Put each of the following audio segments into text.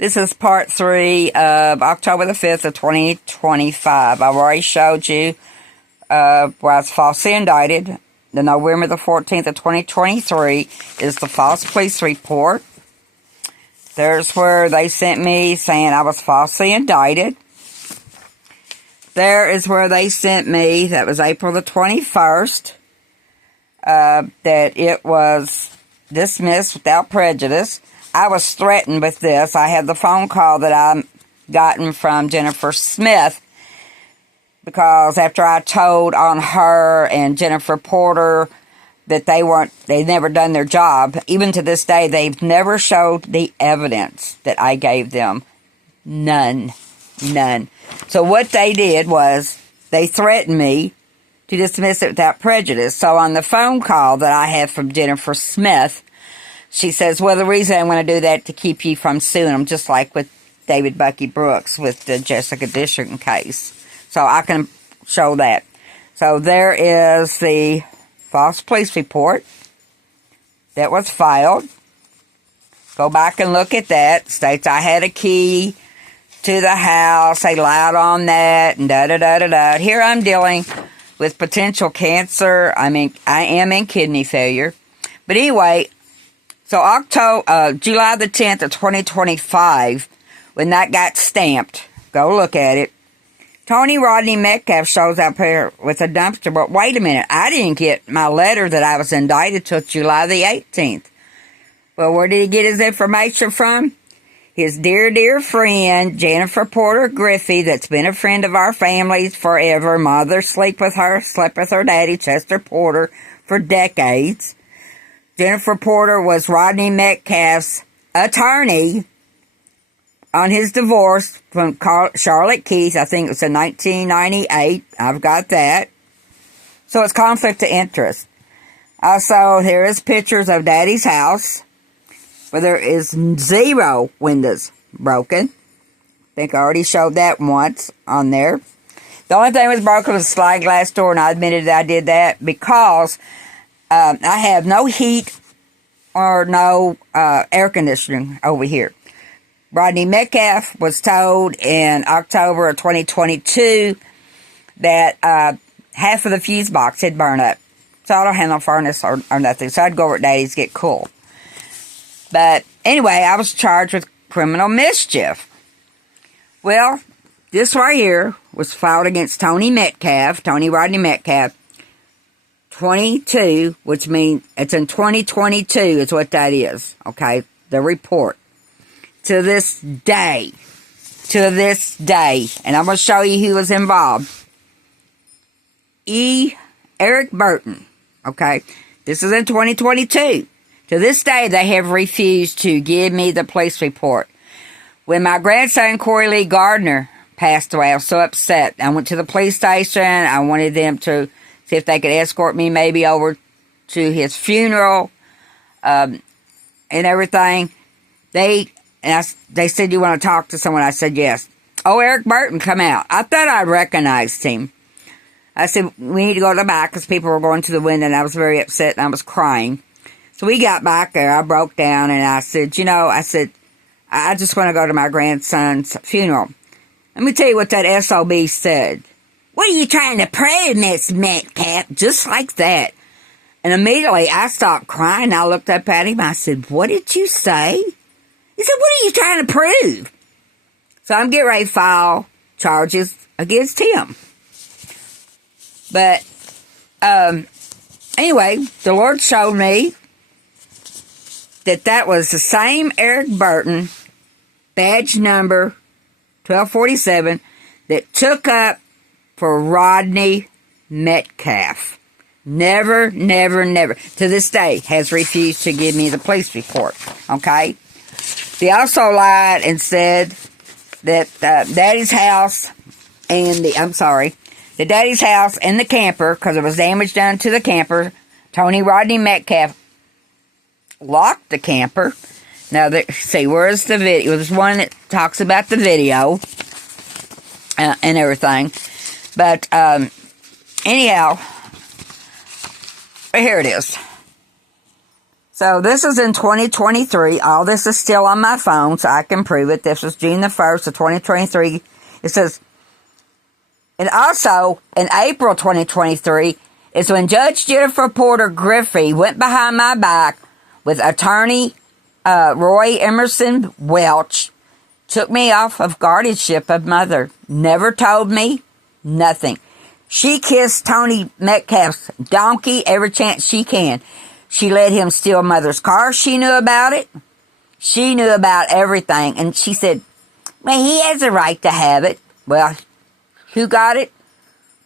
This is part 3 of October the 5th of 2025. I've already showed you where I was falsely indicted. The November the 14th of 2023 is the false police report. There's where they sent me saying I was falsely indicted. There is where they sent me, that was April the 21st, that it was dismissed without prejudice. I was threatened with this. I had the phone call that I gotten from Jennifer Smith because after I told on her and Jennifer Porter that they'd never done their job, even to this day, they've never showed the evidence that I gave them. None. So what they did was they threatened me to dismiss it without prejudice. So on the phone call that I had from Jennifer Smith, she says, well, the reason I want to do that to keep you from suing them, just like with David Bucky Brooks with the Jessica Dishon case. So I can show that. So there is the false police report that was filed. Go back and look at that. States I had a key to the house. They lied on that and da-da-da-da-da. Here I'm dealing with potential cancer. I am in kidney failure. But anyway, so July the 10th of 2025, when that got stamped, go look at it, Tony Rodney Metcalfe shows up here with a dumpster. But wait a minute, I didn't get my letter that I was indicted till July the 18th. Well, where did he get his information from? His dear friend, Jennifer Porter Griffey, that's been a friend of our family's forever. Mother slept with her daddy, Chester Porter, for decades. Jennifer Porter was Rodney Metcalfe's attorney on his divorce from Charlotte Keith. I think it was in 1998. I've got that. So it's conflict of interest. Also, here is pictures of Daddy's house where there is 0 windows broken. I think I already showed that once on there. The only thing that was broken was a slide glass door, and I admitted that I did that because I have no heat or no air conditioning over here. Rodney Metcalfe was told in October of 2022 that half of the fuse box had burned up. So I don't have no furnace or nothing. So I'd go over at Daddy's to get cool. But anyway, I was charged with criminal mischief. Well, this right here was filed against Tony Rodney Metcalfe, 22, which means it's in 2022 is what that is, okay, the report. To this day, and I'm going to show you who was involved. Eric Burton, okay, this is in 2022. To this day, they have refused to give me the police report. When my grandson, Corey Lee Gardner, passed away, I was so upset. I went to the police station. I wanted them to see if they could escort me maybe over to his funeral and everything. They said, you want to talk to someone? I said, yes. Oh, Eric Burton, come out. I thought I recognized him. I said, we need to go to the back because people were going to the window, and I was very upset, and I was crying. So we got back there. I broke down, and I said, I just want to go to my grandson's funeral. Let me tell you what that SOB said. What are you trying to prove, Miss Metcalfe? Just like that. And immediately I stopped crying. I looked up at him. I said, what did you say? He said, what are you trying to prove? So I'm getting ready to file charges against him. But anyway, the Lord showed me that was the same Eric Burton, badge number 1247, that took up for Rodney Metcalfe. Never, to this day, has refused to give me the police report. Okay? They also lied and said that Daddy's house and the Daddy's house and the camper, because there was damage done to the camper, Tony Rodney Metcalfe locked the camper. Now, see, where's the video? There's one that talks about the video and everything. But anyhow, here it is. So this is in 2023. All this is still on my phone, so I can prove it. This was June the 1st of 2023. It says, and also in April 2023 is when Judge Jennifer Porter Griffey went behind my back with attorney Roy Emerson Welch, took me off of guardianship of mother. Never told me nothing. She kissed Tony Metcalfe's donkey every chance she can. She let him steal mother's car. She knew about it. She knew about everything. And she said, well, he has a right to have it. Well, who got it?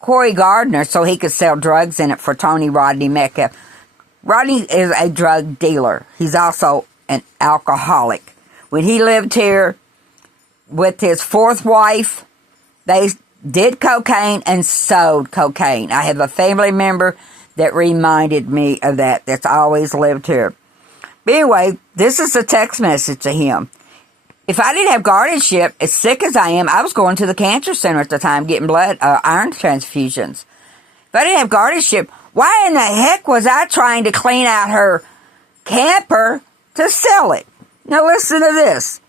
Corey Gardner, so he could sell drugs in it for Tony Rodney Metcalfe. Rodney is a drug dealer. He's also an alcoholic. When he lived here with his fourth wife, they did cocaine and sold cocaine. I have a family member that reminded me of that, that's always lived here. But anyway, this is a text message to him. If I didn't have guardianship, as sick as I am, I was going to the cancer center at the time getting iron transfusions. If I didn't have guardianship, why in the heck was I trying to clean out her camper to sell it? Now listen to this.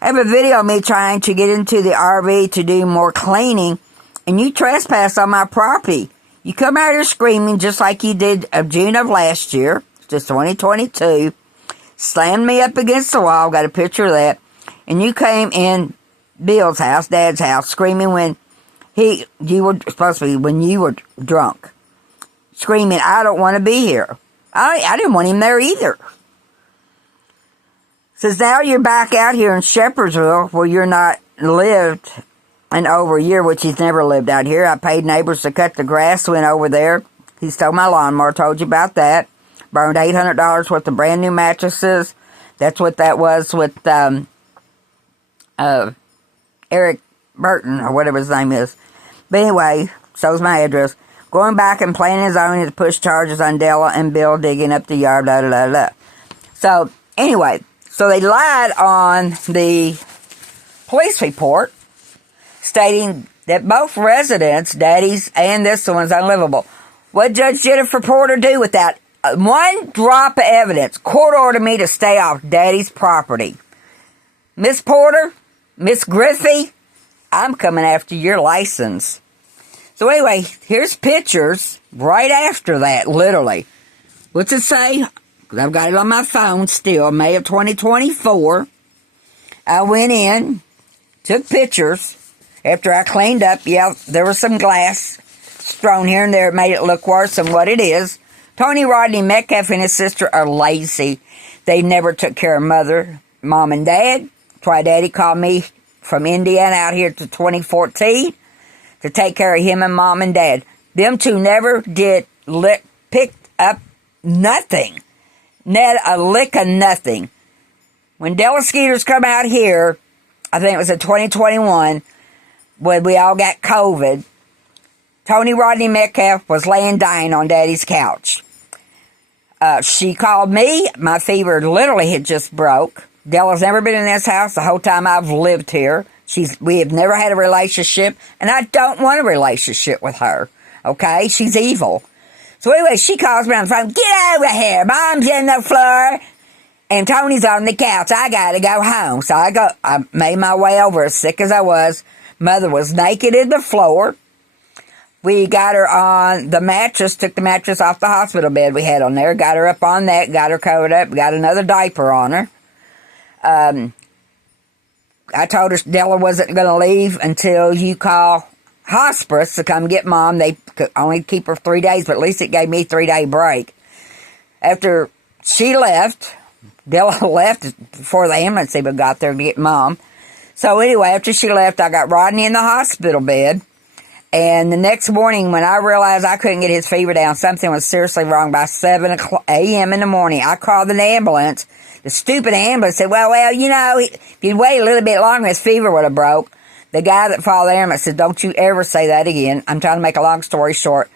I have a video of me trying to get into the RV to do more cleaning, and you trespass on my property. You come out here screaming just like you did of June of last year, just 2022, slammed me up against the wall, got a picture of that, and you came in Bill's house, Dad's house, screaming when you were supposed to be, when you were drunk, screaming, I don't want to be here. I didn't want him there either. Says now you're back out here in Shepherdsville where you're not lived in over a year, which he's never lived out here. I paid neighbors to cut the grass, went over there. He stole my lawnmower, told you about that. Burned $800 worth of brand new mattresses. That's what that was with Eric Burton, or whatever his name is. But anyway, so's my address. Going back and planning his own to push charges on Della and Bill digging up the yard, blah, blah, blah, blah. So, anyway, so they lied on the police report, stating that both residents, Daddy's and this one's unlivable. What did Judge Jennifer Porter do with that? One drop of evidence. Court ordered me to stay off Daddy's property. Miss Porter, Miss Griffey, I'm coming after your license. So anyway, here's pictures right after that, literally. What's it say? Because I've got it on my phone still, May of 2024. I went in, took pictures. After I cleaned up, yeah, there was some glass thrown here and there. It made it look worse than what it is. Tony Rodney Metcalfe and his sister are lazy. They never took care of mom and dad. That's why Daddy called me from Indiana out here to 2014 to take care of him and mom and dad. Them two never did picked up nothing. Not a lick of nothing. When Della Skeeters come out here, I think it was in 2021, when we all got COVID, Tony Rodney Metcalfe was laying dying on Daddy's couch. She called me. My fever literally had just broke. Della's never been in this house the whole time I've lived here. We have never had a relationship, and I don't want a relationship with her. Okay? She's evil. So anyway, she calls me on the phone, get over here. Mom's in the floor, and Tony's on the couch. I gotta go home. So I made my way over as sick as I was. Mother was naked in the floor. We got her on the mattress, took the mattress off the hospital bed we had on there, got her up on that, got her covered up, got another diaper on her. I told her Della wasn't going to leave until you call hospice to come get Mom. They could only keep her 3 days, but at least it gave me a 3-day break. After she left, Della left before the ambulance even got there to get Mom. So anyway, after she left, I got Rodney in the hospital bed. And the next morning, when I realized I couldn't get his fever down, something was seriously wrong by 7 a.m. in the morning. I called an ambulance. The stupid ambulance said, well, you know, if you'd wait a little bit longer, his fever would have broke. The guy that followed the ambulance said, don't you ever say that again. I'm trying to make a long story short.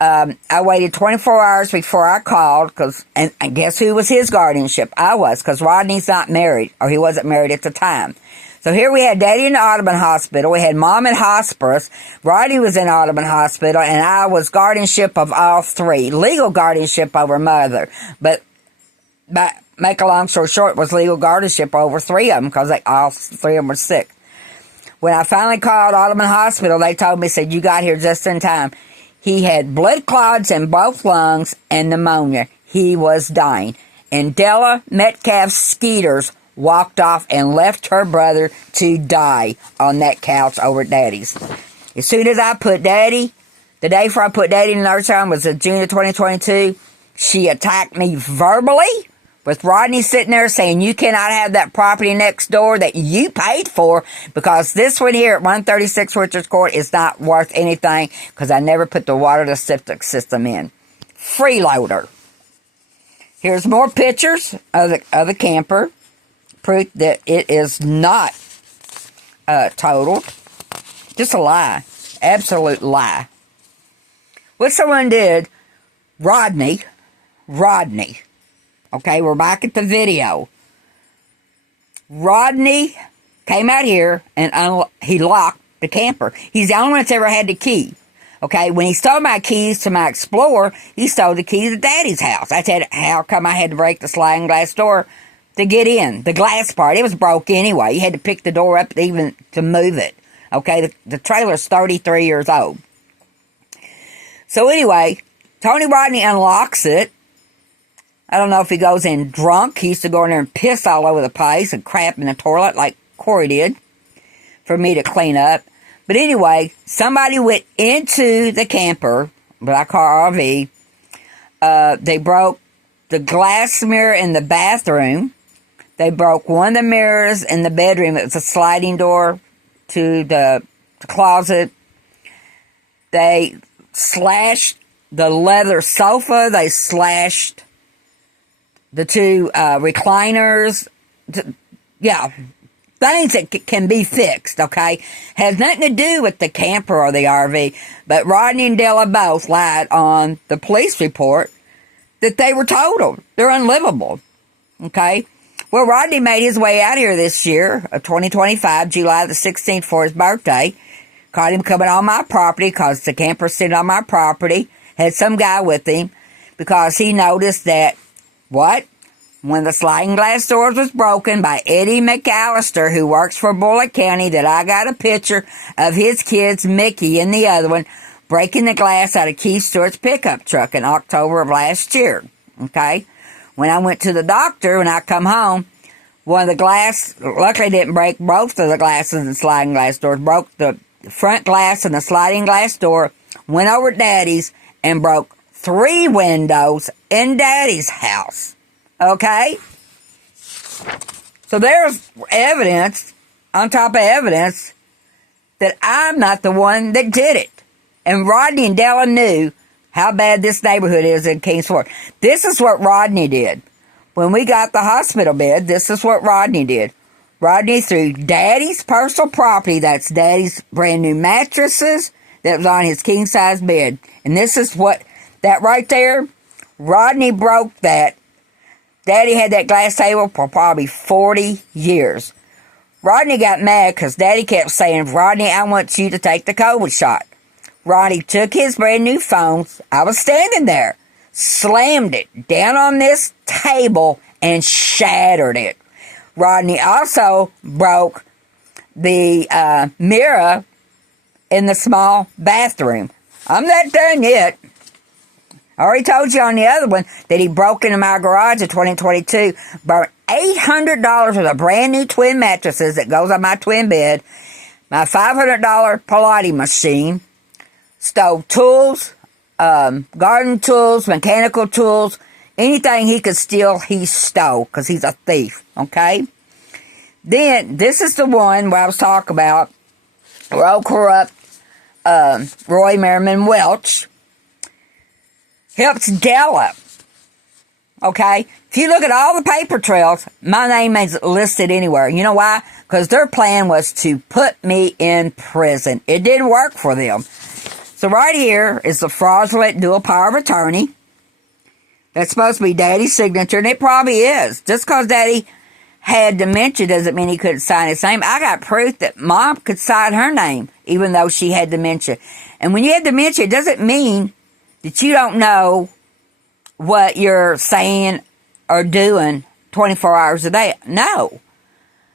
I waited 24 hours before I called, and guess who was his guardianship? I was, because Rodney's not married, or he wasn't married at the time. So here we had Daddy in the Audubon Hospital. We had Mom in hospice. Rodney was in Audubon Hospital, and I was guardianship of all three. Legal guardianship over Mother. But but make a long story short, was legal guardianship over 3 of them because all 3 of them were sick. When I finally called Ottoman Hospital, they told me, said, you got here just in time. He had blood clots in both lungs and pneumonia. He was dying. And Della Metcalfe Skeeters walked off and left her brother to die on that couch over at Daddy's. As soon as I put Daddy, the day before I put Daddy in the nursing home was in June of 2022, she attacked me verbally with Rodney sitting there saying, you cannot have that property next door that you paid for because this one here at 136 Richards Court is not worth anything because I never put the water to septic system in. Freeloader. Here's more pictures of the camper. Proof that it is not totaled. Just a lie. Absolute lie. What someone did, Rodney. Okay, we're back at the video. Rodney came out here and he locked the camper. He's the only one that's ever had the key. Okay, when he stole my keys to my Explorer, he stole the keys to Daddy's house. I said, how come I had to break the sliding glass door to get in? The glass part, it was broke anyway. You had to pick the door up even to move it. Okay, the trailer's 33 years old. So anyway, Tony Rodney unlocks it. I don't know if he goes in drunk. He used to go in there and piss all over the place and crap in the toilet like Corey did for me to clean up. But anyway, somebody went into the camper, what I call RV. They broke the glass mirror in the bathroom. They broke one of the mirrors in the bedroom. It was a sliding door to the closet. They slashed the leather sofa. They slashed the 2 recliners. Yeah, things that can be fixed, okay? Has nothing to do with the camper or the RV. But Rodney and Della both lied on the police report that they were totaled. They're unlivable, okay? Well, Rodney made his way out here this year of 2025, July the 16th, for his birthday. Caught him coming on my property because the camper's sitting on my property. Had some guy with him because he noticed that, what? When the sliding glass doors was broken by Eddie McAllister, who works for Bullitt County, that I got a picture of his kids, Mickey and the other one, breaking the glass out of Keith Stewart's pickup truck in October of last year. Okay? When I went to the doctor, when I come home, one of the glass, luckily didn't break both of the glasses and sliding glass doors, broke the front glass and the sliding glass door, went over to Daddy's and broke 3 windows in Daddy's house. Okay? So there's evidence on top of evidence that I'm not the one that did it. And Rodney and Della knew how bad this neighborhood is in Kings Ford. This is what Rodney did. When we got the hospital bed, this is what Rodney did. Rodney threw Daddy's personal property, that's Daddy's brand new mattresses that was on his king-size bed. And this is what, that right there, Rodney broke that. Daddy had that glass table for probably 40 years. Rodney got mad because Daddy kept saying, Rodney, I want you to take the COVID shot. Rodney took his brand new phone. I was standing there. Slammed it down on this table and shattered it. Rodney also broke the mirror in the small bathroom. I'm not done yet. I already told you on the other one that he broke into my garage in 2022, burned $800 worth of brand new twin mattresses that goes on my twin bed, my $500 Pilates machine, stole tools, garden tools, mechanical tools, anything he could steal, he stole, because he's a thief, okay? Then, this is the one where I was talking about, where old corrupt Roy Merriman Welch helps Della, okay? If you look at all the paper trails, my name is listed anywhere. You know why? Because their plan was to put me in prison. It didn't work for them. So right here is the fraudulent dual power of attorney. That's supposed to be Daddy's signature, and it probably is. Just because Daddy had dementia doesn't mean he couldn't sign his name. I got proof that Mom could sign her name, even though she had dementia. And when you have dementia, it doesn't mean that you don't know what you're saying are doing 24 hours a day. No.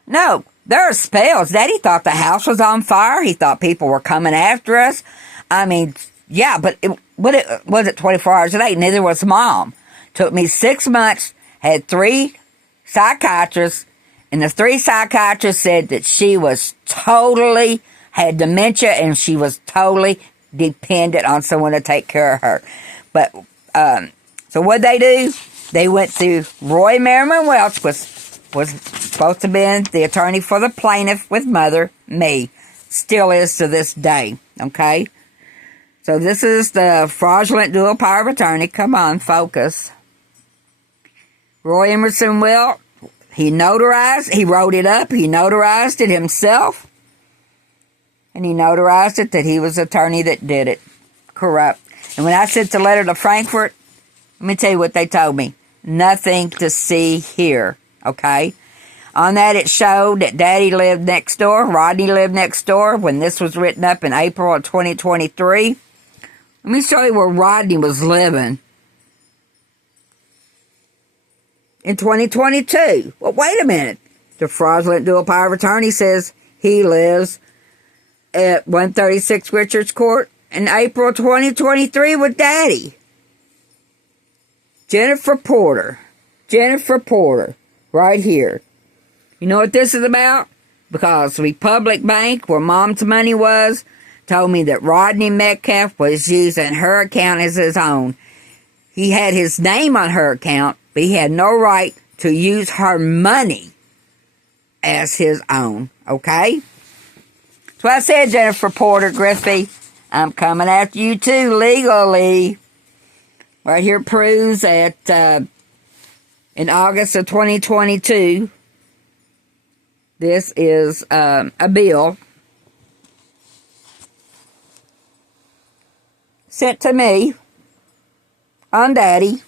No. There are spells. Daddy thought the house was on fire. He thought people were coming after us. I mean, yeah, but it wasn't 24 hours a day. Neither was Mom. Took me 6 months, had 3 psychiatrists, and the 3 psychiatrists said that she was totally, had dementia, and she was totally dependent on someone to take care of her. But, so what'd they do? They went through Roy Merriman Welch, was supposed to have been the attorney for the plaintiff with Mother, me. Still is to this day, okay? So this is the fraudulent dual power of attorney. Come on, focus. Roy Emerson Welch, he notarized, he wrote it up, he notarized it himself, and he notarized it that he was the attorney that did it. Corrupt. And when I sent the letter to Frankfurt, let me tell you what they told me. Nothing to see here. Okay? On that, it showed that Daddy lived next door. Rodney lived next door when this was written up in April of 2023. Let me show you where Rodney was living in 2022. Well, wait a minute. The fraudulent dual power of attorney says he lives at 136 Richards Court in April 2023 with Daddy. Jennifer Porter. Right here. You know what this is about? Because Republic Bank, where Mom's money was, told me that Rodney Metcalfe was using her account as his own. He had his name on her account, but he had no right to use her money as his own. Okay? So I said, Jennifer Porter Griffey, I'm coming after you too, legally. Right here proves that in August of 2022, this is a bill sent to me on Daddy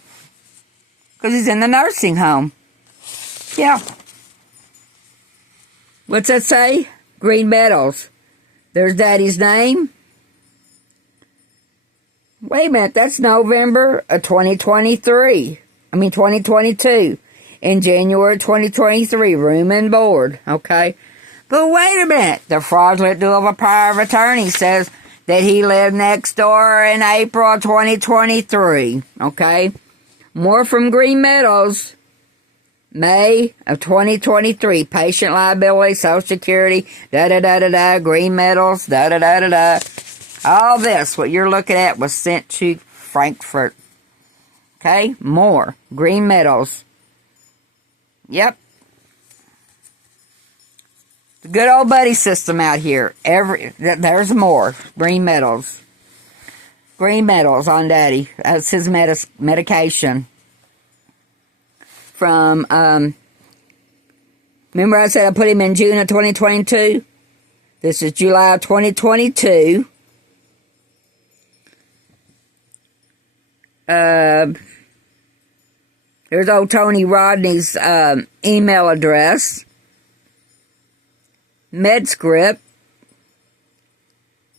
because he's in the nursing home. Yeah. What's that say? Green Meadows. There's Daddy's name. Wait a minute, that's November of 2022. In January 2023, room and board, okay? But wait a minute, the fraudulent dual power of attorney says that he lived next door in April 2023, okay? More from Green Meadows, May of 2023, patient liability, Social Security, da-da-da-da-da, Green Meadows, da-da-da-da-da. All this, what you're looking at, was sent to Frankfurt. Okay, more. Green Meadows. Yep. The good old buddy system out here. There's more. Green Meadows. Green Meadows on Daddy. That's his medication. From, remember I said I put him in June of 2022? This is July of 2022. Here's old Tony Rodney's email address. MedScript.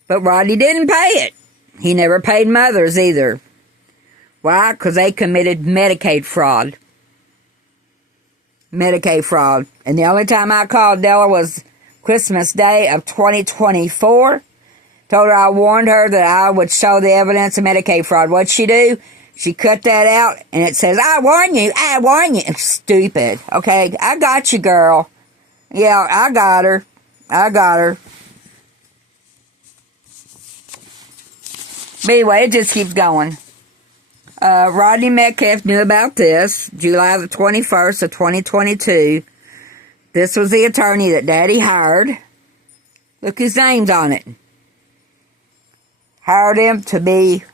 But Rodney didn't pay it. He never paid Mother's either. Why? Because they committed Medicaid fraud. Medicaid fraud. And the only time I called Della was Christmas Day of 2024. Told her I warned her that I would show the evidence of Medicaid fraud. What'd she do? She cut that out, and it says, I warn you. Stupid. Okay, I got you, girl. Yeah, I got her. But anyway, it just keeps going. Rodney Metcalfe knew about this, July the 21st of 2022. This was the attorney that Daddy hired. Look, his name's on it. Hired him to be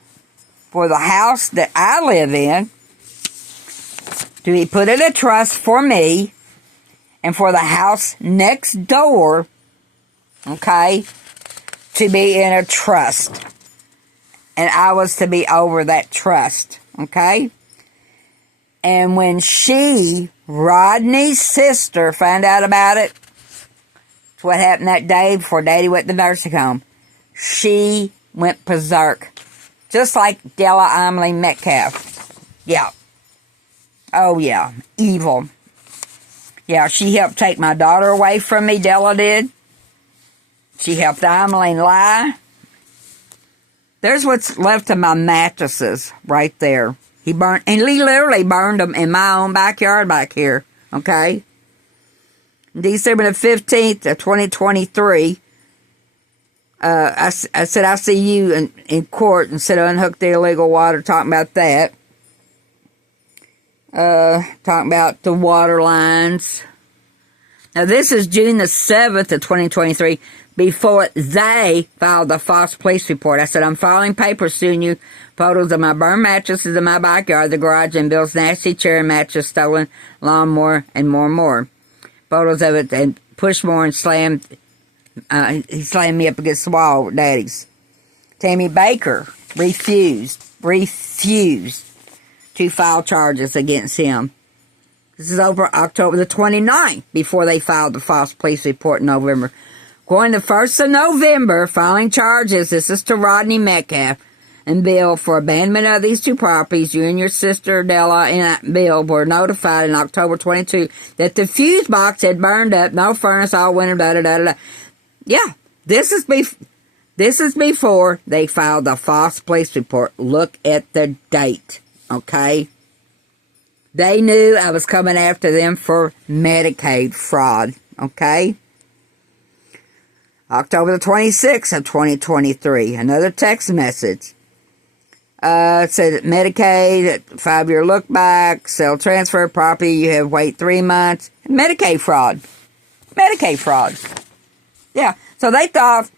for the house that I live in, to be put in a trust for me, and for the house next door, okay, to be in a trust. And I was to be over that trust, okay? And when Rodney's sister, found out about it, it's what happened that day before Daddy went to the nursing home, she went berserk. Just like Della Emily Metcalfe. Yeah. Oh, yeah. Evil. Yeah, she helped take my daughter away from me, Della did. She helped Emily lie. There's what's left of my mattresses right there. He literally burned them in my own backyard back here. Okay? December the 15th of 2023, I said, I'll see you in court and said unhook the illegal water, talking about that. Talking about the water lines. Now, this is June the 7th of 2023, before they filed the false police report. I said, I'm filing papers suing you. Photos of my burned mattresses in my backyard, the garage, and Bill's nasty chair and mattress stolen, lawnmower, and more. Photos of it, and pushed more and slammed. He slammed me up against the wall with Daddy's. Tammy Baker refused to file charges against him. This is over October the 29th, before they filed the false police report in November. Going the 1st of November, filing charges. This is to Rodney Metcalfe and Bill for abandonment of these two properties. You and your sister Della and Bill were notified in October 22 that the fuse box had burned up, no furnace all winter, da-da-da-da-da. Yeah, this is before they filed the false police report. Look at the date, okay? They knew I was coming after them for Medicaid fraud, okay? October the 26th of 2023, another text message. It said Medicaid, 5-year look back, sell transfer property, you have wait 3 months. Medicaid fraud. Medicaid fraud. Yeah, so they thought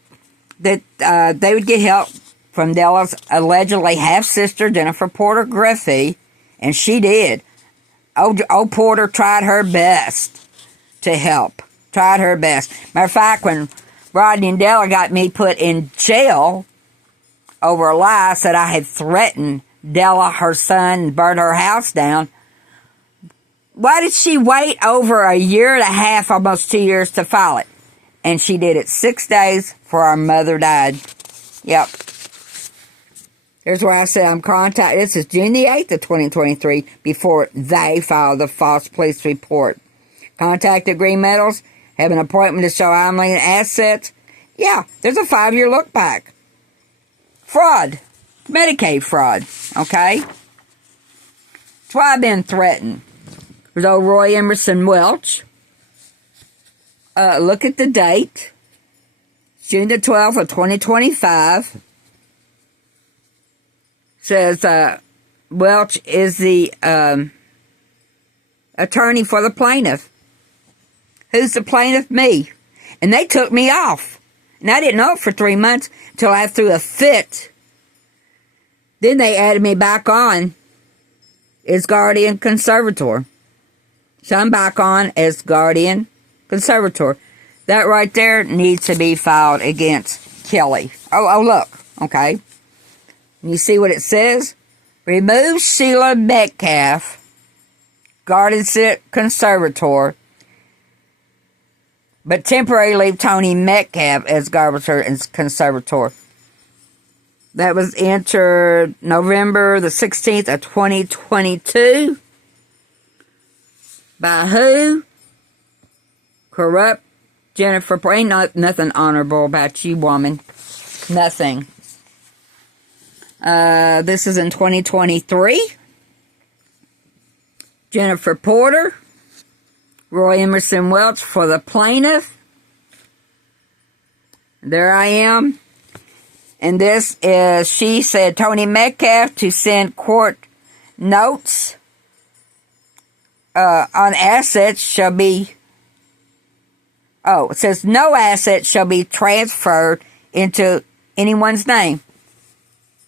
that they would get help from Della's allegedly half-sister, Jennifer Porter Griffey, and she did. Old Porter tried her best to help. Tried her best. Matter of fact, when Rodney and Della got me put in jail over a lie, said I had threatened Della, her son, and burned her house down. Why did she wait over a year and a half, almost 2 years, to file it? And she did it 6 days before our mother died. Yep. Here's where I said I'm contacted. This is June the 8th of 2023, before they filed the false police report. Contacted Green Metals. Have an appointment to show Emily and assets. Yeah, there's a 5-year look back. Fraud. Medicaid fraud. Okay? That's why I've been threatened. There's old Roy Emerson Welch. Look at the date. June the 12th of 2025. Says, Welch is the attorney for the plaintiff. Who's the plaintiff? Me. And they took me off. And I didn't know it for 3 months until I threw a fit. Then they added me back on as guardian conservator. So I'm back on as guardian conservator. That right there needs to be filed against Kelly. Oh, look. Okay. And you see what it says? Remove Sheila Metcalfe, guardian conservator, but temporarily leave Tony Metcalfe as guardian and conservator. That was entered November the 16th of 2022. By who? Corrupt Jennifer. Ain't nothing honorable about you, woman. Nothing. This is in 2023. Jennifer Porter. Roy Emerson Welch for the plaintiff. There I am. And this is, she said, Tony Metcalfe to send court notes on assets shall be, it says no assets shall be transferred into anyone's name.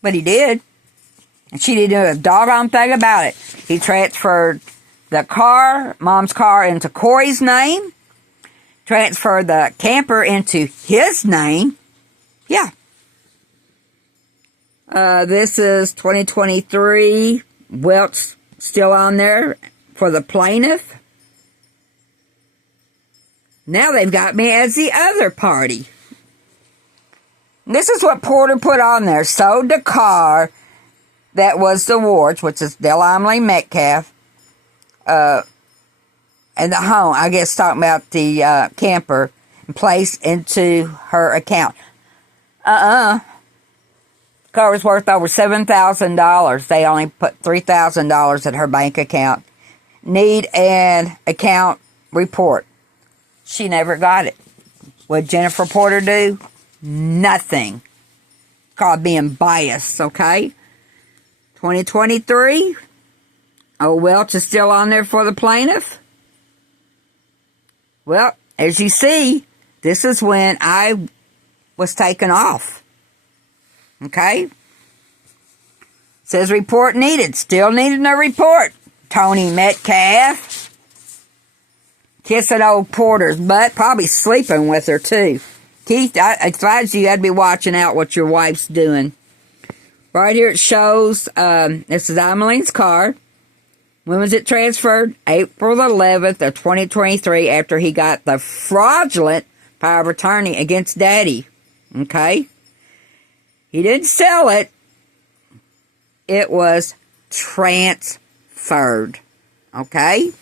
But he did. And she didn't do a doggone thing about it. He transferred the car, Mom's car, into Corey's name. Transferred the camper into his name. Yeah. This is 2023. Welch still on there for the plaintiff. Now they've got me as the other party. This is what Porter put on there. Sold the car that was the ward's, which is Della Emily Metcalfe, and the home, I guess talking about the camper, and placed into her account. Car was worth over $7,000. They only put $3,000 in her bank account. Need an account report. She never got it. What Jennifer Porter do? Nothing. Called being biased, okay? 2023. Oh, Welch is still on there for the plaintiff. Well, as you see, this is when I was taken off. Okay? Says report needed. Still needed a report. Tony Metcalfe. Kissing old Porter's butt. Probably sleeping with her, too. Keith, I advise you had to be watching out what your wife's doing. Right here it shows, this is Emeline's card. When was it transferred? April 11th of 2023 after he got the fraudulent power of attorney against Daddy. Okay? He didn't sell it. It was transferred. Okay?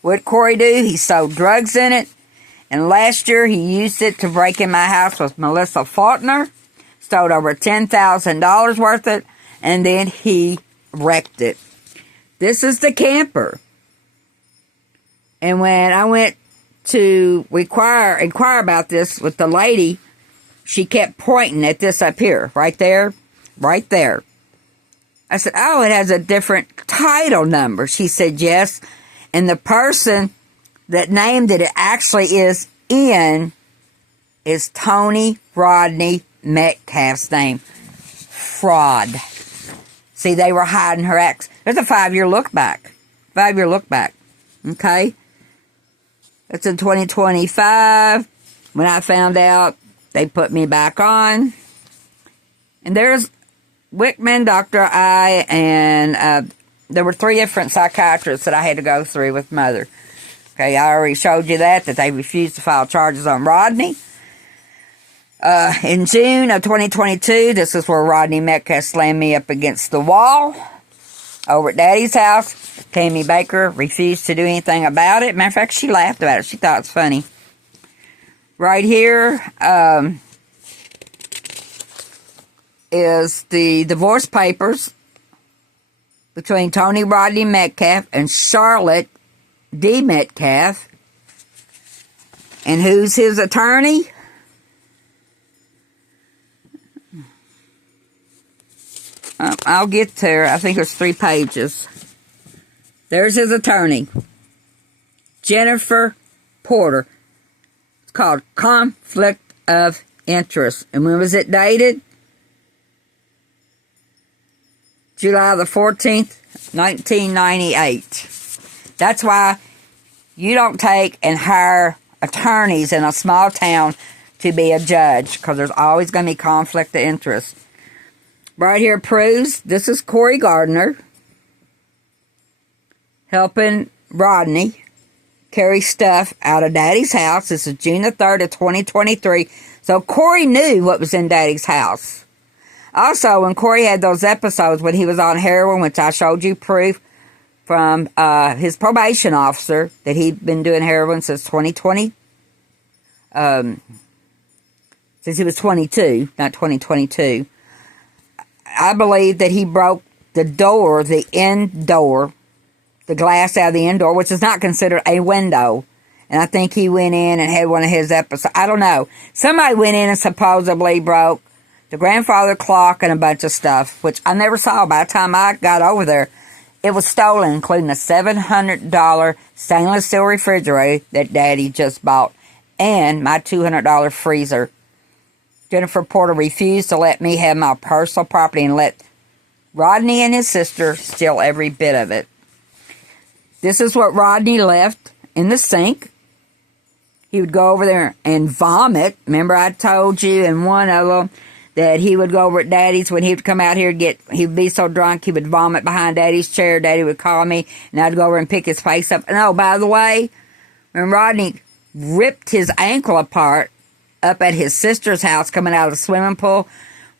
What did Corey do? He sold drugs in it. And last year he used it to break in my house with Melissa Faulkner. Stole over $10,000 worth of it. And then he wrecked it. This is the camper. And when I went to inquire about this with the lady, she kept pointing at this up here. Right there. Right there. I said, oh, it has a different title number. She said, yes. And the person that named it actually is Tony Rodney Metcalfe's name. Fraud. See, they were hiding her ex. There's a 5-year look back. 5-year look back. Okay? It's in 2025. When I found out, they put me back on. And there's Wickman, Dr. I, and there were 3 different psychiatrists that I had to go through with Mother. Okay, I already showed you that they refused to file charges on Rodney. In June of 2022, this is where Rodney Metcalfe slammed me up against the wall over at Daddy's house. Tammy Baker refused to do anything about it. Matter of fact, she laughed about it. She thought it was funny. Right here is the divorce papers between Tony Rodney Metcalfe and Charlotte D. Metcalfe. And who's his attorney? I'll get there. I think it's 3 pages. There's his attorney. Jennifer Porter. It's called Conflict of Interest. And when was it dated? July the 14th, 1998. That's why you don't take and hire attorneys in a small town to be a judge, because there's always going to be conflict of interest. Right here proves this is Corey Gardner helping Rodney carry stuff out of Daddy's house. This is June the 3rd of 2023. So Corey knew what was in Daddy's house. Also, when Corey had those episodes when he was on heroin, which I showed you proof from his probation officer that he'd been doing heroin since 2020. Since he was 22, not 2022. I believe that he broke the door, the end door, the glass out of the end door, which is not considered a window. And I think he went in and had one of his episodes. I don't know. Somebody went in and supposedly broke the grandfather clock and a bunch of stuff, which I never saw. By the time I got over there, it was stolen, including a $700 stainless steel refrigerator that Daddy just bought and my $200 freezer. Jennifer Porter refused to let me have my personal property and let Rodney and his sister steal every bit of it. This is what Rodney left in the sink. He would go over there and vomit. Remember I told you in one of them that he would go over at Daddy's when he would come out here he would be so drunk he would vomit behind Daddy's chair. Daddy would call me and I'd go over and pick his face up. And oh, by the way, when Rodney ripped his ankle apart up at his sister's house coming out of the swimming pool,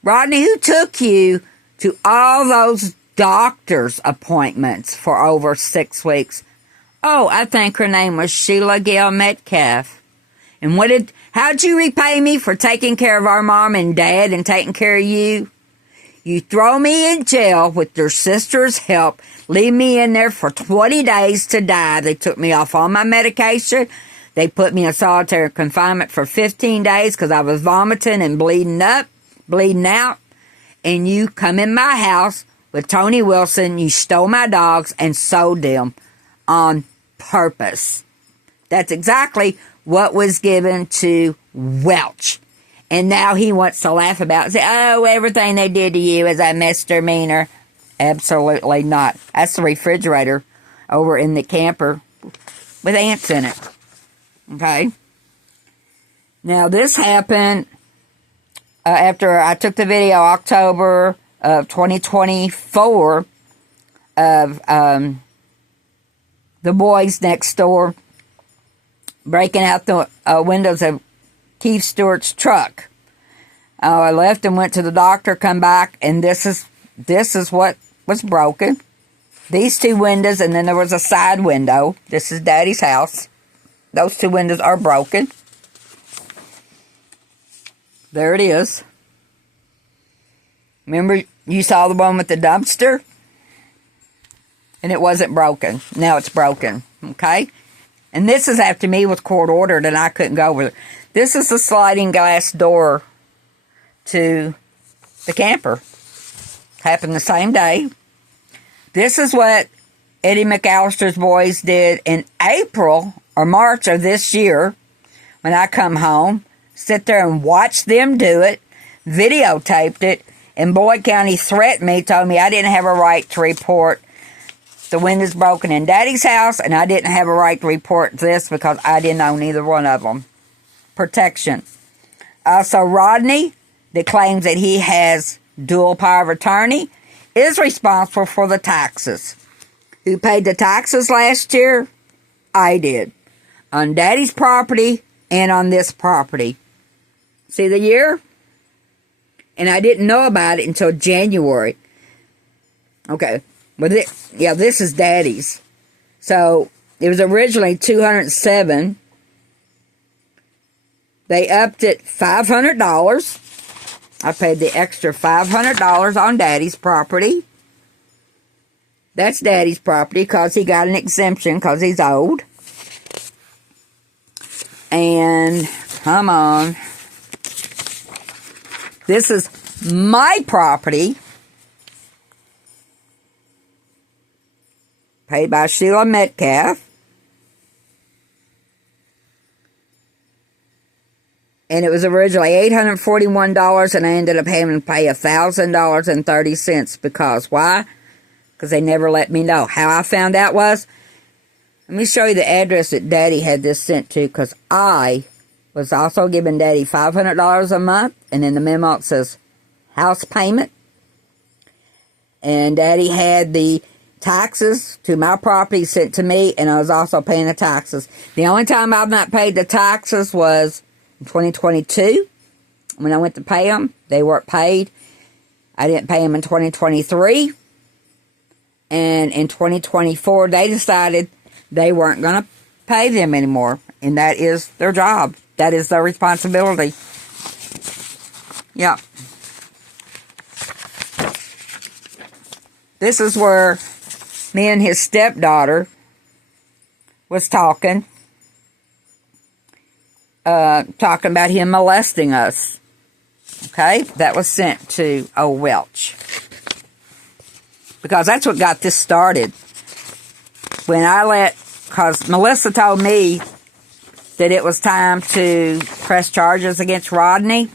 Rodney, who took you to all those doctor's appointments for over 6 weeks? Oh, I think her name was Sheila Gail Metcalfe. And how'd you repay me for taking care of our mom and dad and taking care of you? You throw me in jail with your sister's help, leave me in there for 20 days to die. They took me off all my medication. They put me in solitary confinement for 15 days because I was vomiting and bleeding out. And you come in my house with Tony Wilson. You stole my dogs and sold them on purpose. That's exactly what was given to Welch. And now he wants to laugh about it and say, oh, everything they did to you is a misdemeanor. Absolutely not. That's the refrigerator over in the camper with ants in it. Okay? Now, this happened after I took the video October of 2024 of the boys next door breaking out the windows of Keith Stewart's truck. I left and went to the doctor, come back, and this is what was broken. These two windows, and then there was a side window. This is Daddy's house. Those two windows are broken. There it is. Remember, you saw the one with the dumpster? And it wasn't broken. Now it's broken. Okay? And this is after me was court ordered and I couldn't go over there. This is the sliding glass door to the camper. Happened the same day. This is what Eddie McAllister's boys did in April or March of this year when I come home. Sit there and watch them do it. Videotaped it. And Boyd County threatened me, told me I didn't have a right to report the windows broken in Daddy's house, and I didn't have a right to report this because I didn't own either one of them. Protection. Also, Rodney, that claims that he has dual power of attorney, is responsible for the taxes. Who paid the taxes last year? I did. On Daddy's property and on this property. See the year? And I didn't know about it until January. Okay. Well, this is Daddy's. So, it was originally $207. They upped it $500. I paid the extra $500 on Daddy's property. That's Daddy's property because he got an exemption because he's old. And, come on. This is my property. Paid by Sheila Metcalfe. And it was originally $841, and I ended up having to pay $1,000.30 because, why? Because they never let me know. How I found out was, let me show you the address that Daddy had this sent to, because I was also giving Daddy $500 a month, and in the memo it says house payment. And Daddy had the taxes to my property sent to me, and I was also paying the taxes. The only time I've not paid the taxes was in 2022. When I went to pay them, they weren't paid. I didn't pay them in 2023. And in 2024, they decided they weren't going to pay them anymore. And that is their job. That is their responsibility. Yep. This is where me and his stepdaughter was talking about him molesting us. Okay? That was sent to Welch. Because that's what got this started. When because Melissa told me that it was time to press charges against Rodney.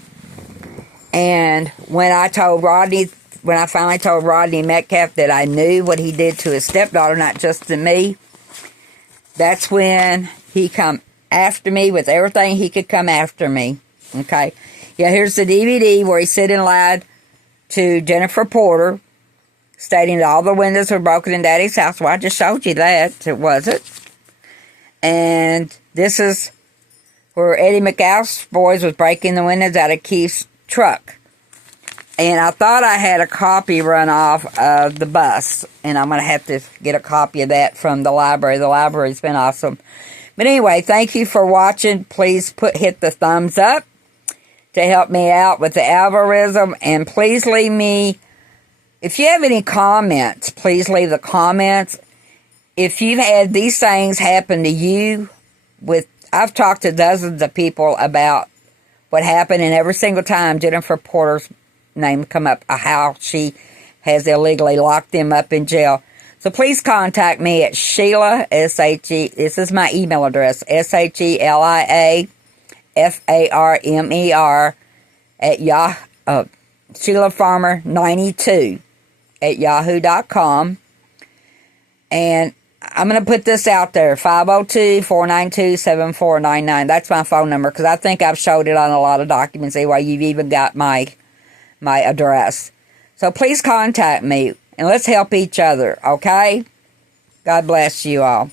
And when I finally told Rodney Metcalfe that I knew what he did to his stepdaughter, not just to me, that's when he come after me with everything he could come after me. Okay? Yeah, here's the DVD where he said and lied to Jennifer Porter, stating that all the windows were broken in Daddy's house. Well, I just showed you that. It wasn't. And this is where Eddie McAllister's boys was breaking the windows out of Keith's truck. And I thought I had a copy run off of the bus. And I'm going to have to get a copy of that from the library. The library's been awesome. But anyway, thank you for watching. Please hit the thumbs up to help me out with the algorithm. And please leave me, if you have any comments, please leave the comments. If you've had these things happen to you, I've talked to dozens of people about what happened, and every single time Jennifer Porter's name come up, how she has illegally locked them up in jail. So please contact me at Sheila, S-H-E, this is my email address, SHELIAFARMER at SheilaFarmer92 at yahoo.com. And I'm going to put this out there, 502-492-7499. That's my phone number, because I think I've showed it on a lot of documents. Anyway, you've even got my address. So please contact me, and let's help each other, okay? God bless you all.